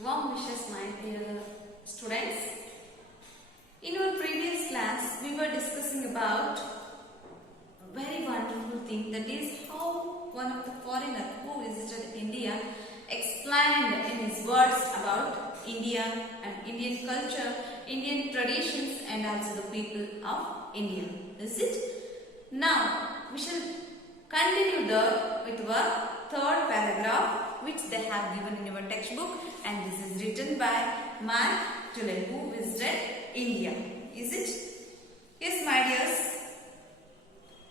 Warm wishes, my dear students. In our previous class, we were discussing about a very wonderful thing, that is how one of the foreigners who visited India explained in his words about India and Indian culture, Indian traditions, and also the people of India. Is it? Now, we shall continue with our third paragraph which they have given in your textbook, and this is written by Mark Twain, who visited India. Is it? Yes, my dears.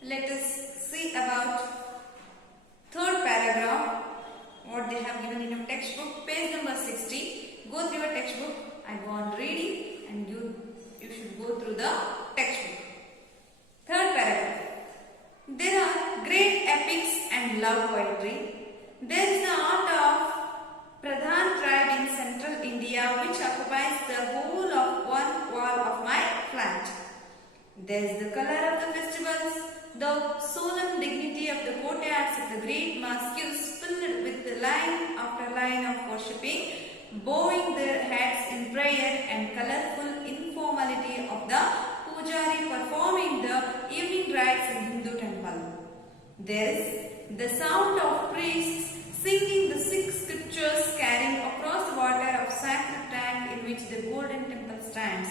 Let us see about third paragraph what they have given in your textbook, page number 60. Go through your textbook. I go on reading, and you should go through the textbook. Third paragraph. There are great epics and love poetry. There is the art of Pradhan tribe in central India which occupies the whole of one wall of my flat. There is the color of the festivals, the solemn dignity of the courtyards of the great mosques filled with the line after line of worshipping, bowing their heads in prayer, and colorful informality of the pujari performing the evening rites in Hindu temple. There is the sound of priests singing the six scriptures carrying across the water of sacred tank in which the golden temple stands.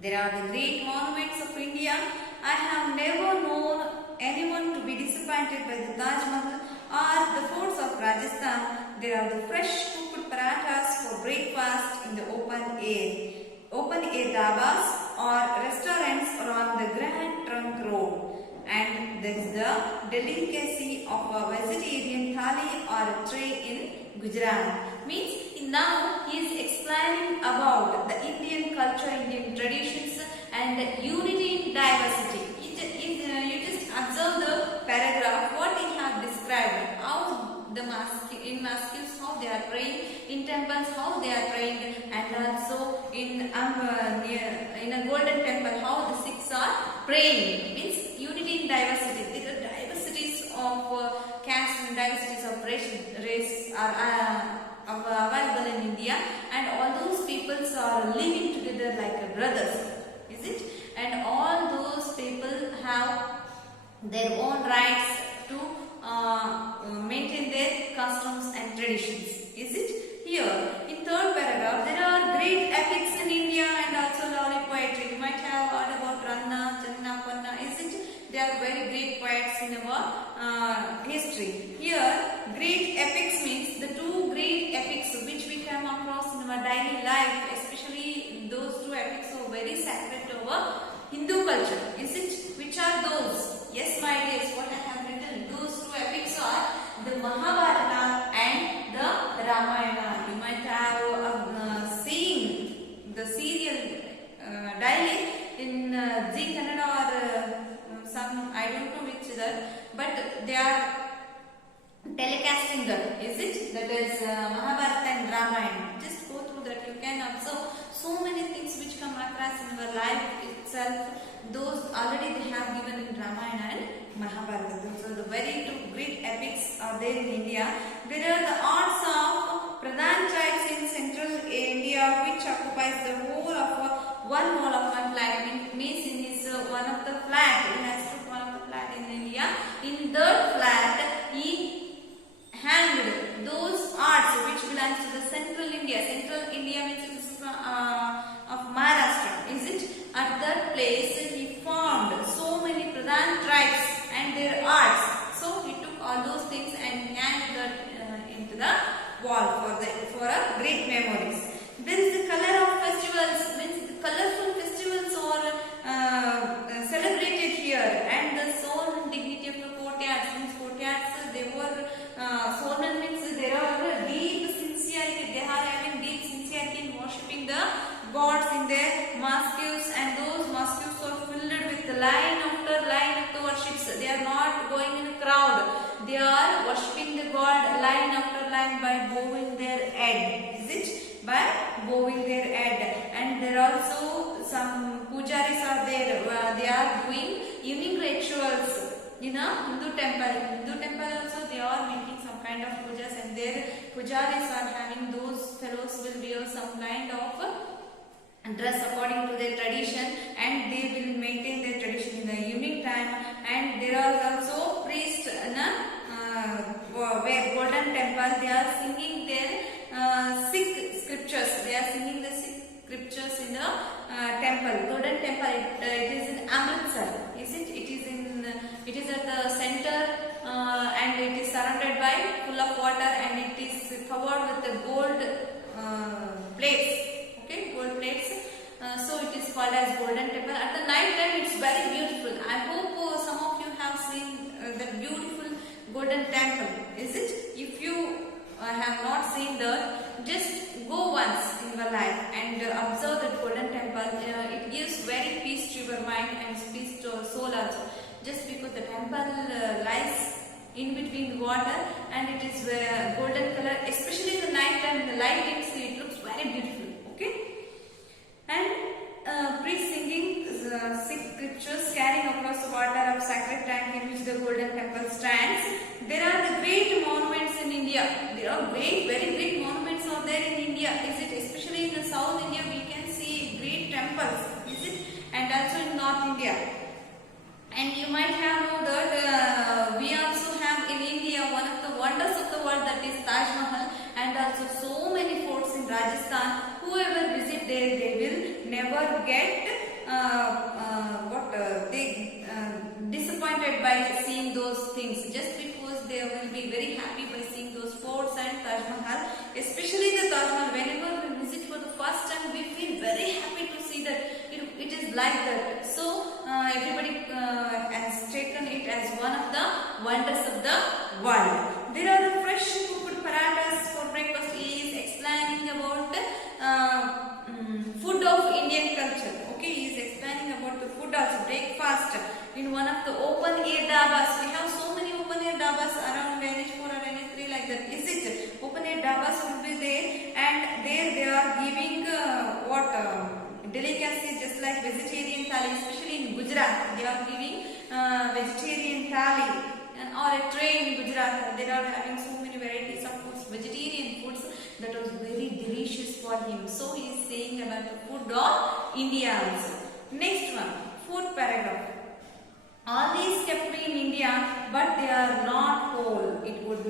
There are the great monuments of India. I have never known anyone to be disappointed by the Taj Mahal or the forts of Rajasthan. There are the fresh cooked parathas for breakfast in the open air dhabas or restaurants along the Grand Trunk Road. And there is the delicacy of a vegetarian thali or a tray in Gujarat. Means now he is explaining about the Indian culture, Indian traditions, and unity in diversity. You just observe the paragraph what he have described, how the mosques how they are praying, in temples how they are praying, and also in a golden temple how the Sikhs are praying. Means unity in diversity. There are diversities of caste and diversities of race are available in India, and all those peoples are living together like brothers. Is it? And all those people have their own rights to maintain their customs and traditions. Is it? Here in third paragraph there are great epics in India and also lovely poetry. You might have heard about Ranna, Channa, Panna. Is it? They are very great poets in our history. Here great epics means the two great epics which we come across in our daily life, especially those two epics are very sacred to our Hindu culture. Is it? Which are those? Yes, my dears, what I have written. Those two epics are the Mahabharata and the Ramayana. You might have seen the serial daily in Zee Kannada or some, I don't know which other, but they are telecasting that. Is it? That is Mahabharata and Ramayana. Just go through that. You can observe so many things which come across in our life itself. Those already they have given in Ramayana and Mahabharata. Those are the very two great epics are there in India. There are the arts of Pradhan tribes in central India which occupies the whole of one wall of one flat. Means in his one of the flat. He has took one of the flat in India. In that flat he hanged those arts which belongs to the central India. Central India means of Maharashtra. Is it? At that place he formed so many Pradhan tribes and their arts. So he took all those things and hanged that into the wall for a great memories. There is the color of festivals. Means the colorful festivals are celebrated here, and the soul and dignity of the courtyards. Means courtyards they were soul means there are deep sincerity. They are having deep sincerity in worshipping the gods in their mosques, and those mosques are filled with line after line of the worships. They are not going in a crowd. They are worshipping the god line after line by bowing their head. Is it? By bowing their head. And there are also some pujaris are there. They are doing evening rituals in a Hindu temple. In Hindu temple also they are making some kind of pujas, and their pujaris are having, those fellows will wear some kind of dress according to their tradition, and they will maintain their tradition in the evening time. And there are also priests in a where golden temple, they are singing their Sikh scriptures. They are singing the Sikh scriptures in the temple, golden temple. It is in Amritsar, is it? It is at the center, and it is surrounded by full of water, and it is covered with the gold plates. Okay, gold plates. So it is called as golden temple. At the night time, it's very beautiful. I hope some of you have seen that beautiful golden temple. Is it? If you have not seen that, just go once in your life and observe that golden temple. It gives very peace to your mind and peace to your soul also. Just because the temple lies in between the water, and it is golden color, especially in the night time, the lightings, it looks very beautiful. Okay, and priest singing Sikh scriptures carrying across the water of sacred tank in which the golden temple stands. There are the great monuments in India. There are very great monuments out there in India. Is it? Especially in the South India, we can see great temples. Is it? And also in North India. And you might have known that we also have in India one of the wonders of the world, that is Taj Mahal, and also so many forts in Rajasthan. Whoever visit there, they will never get disappointed by seeing those things, just because they will be very happy by seeing those forts and Taj Mahal. Especially the Taj Mahal, whenever we visit for the first time, we feel very happy to see that it is like that. So everybody has taken it as one of the wonders of the world. There are the fresh cooked parathas for breakfast. He is explaining about food of Indian culture. Okay, he is explaining about the food also, breakfast in one of the open air dabas. We have so many open air dabas around NH4 or NH3 like that. Is it? Open air dabas will be there, and there they are giving delicacies just like vegetarian thali, especially in Gujarat. They are giving vegetarian thali, or a tray in Gujarat. They are having so many varieties of foods, vegetarian foods, that was very delicious for him. So he is saying about the food of India also. Next one, fourth paragraph. All these kept me in India, but they are not whole. It would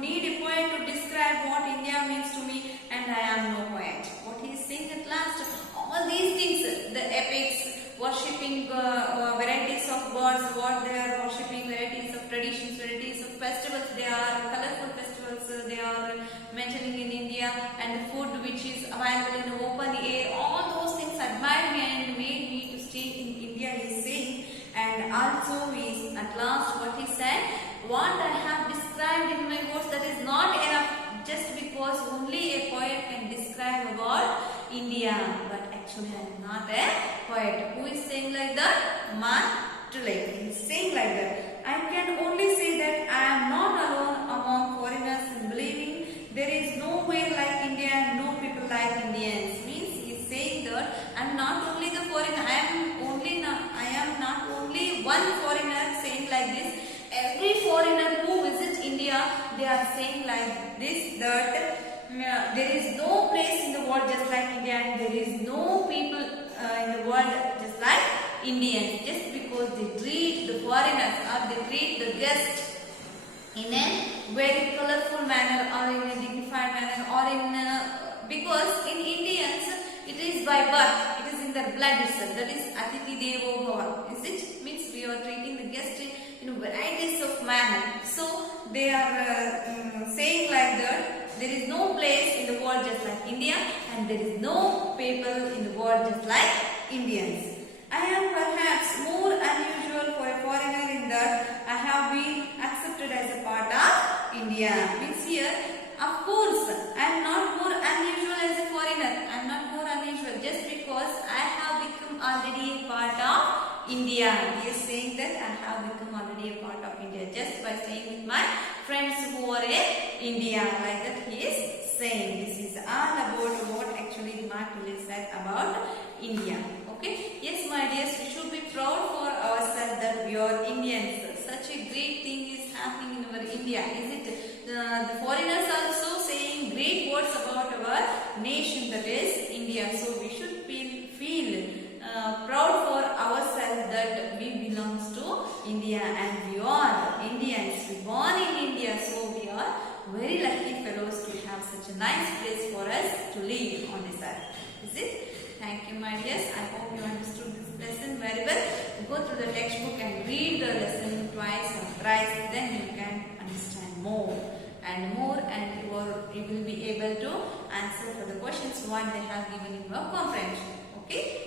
need a poet to describe what India means to me, and I am no poet. What he is saying at last, all these things, the epics, worshipping varieties of gods, what they are worshipping, varieties of traditions, varieties of festivals, they are colorful festivals, they are mentioning in India, and the food which is available in the open air, all those things admired me and made me to stay in India, he is saying. And also is at last what he said, what I have described in my words, that is not enough, just because only a poet can describe about India, but actually I am not a poet. Who is saying like that? Macaulay. He is saying like that. I can only say that I am not alone among foreigners in believing there is nowhere like India and no people like Indians. Means he is saying that I am not only the foreigner, I am not only one foreigner saying like this. Every foreigner who visits India, they are saying like this, that there is no place in the world just like India, and there is no people in the world just like Indians, just because they treat the foreigners or they treat the guests in a very colorful manner, or in a dignified manner, or in because in Indians it is by birth, it is in their blood itself, that is Atithi Devo Bhava. Is it? Means we are treating the guest in varieties of manner. So they are saying like that, there is no place in the world just like India, and there is no people in the world just like Indians. I am perhaps more unusual for a foreigner in that I have been accepted as a part of India. Means here, of course, I am not more unusual as a foreigner. I am not more unusual just because I have become already a part of India. He is saying that I have become already a part of India just by staying with my friends who are in India. Like that he is saying. This is all about what actually Macaulay said about India. Okay. Yes, my dears, we should be proud for ourselves that we are Indians. Such a great thing is happening in our India, is it? the foreigners also saying great words about our nation, that is India. So we should feel proud for ourselves that we belongs to India, and we are Indians. We born in India, so we are very lucky fellows to have such a nice place for us to live on this earth. Is it? Thank you, my dears. I hope you understood this lesson very well. Go through the textbook and read the lesson twice or thrice. Then you can understand more and more, and you will be able to answer for the questions what they have given in your comprehension. Okay.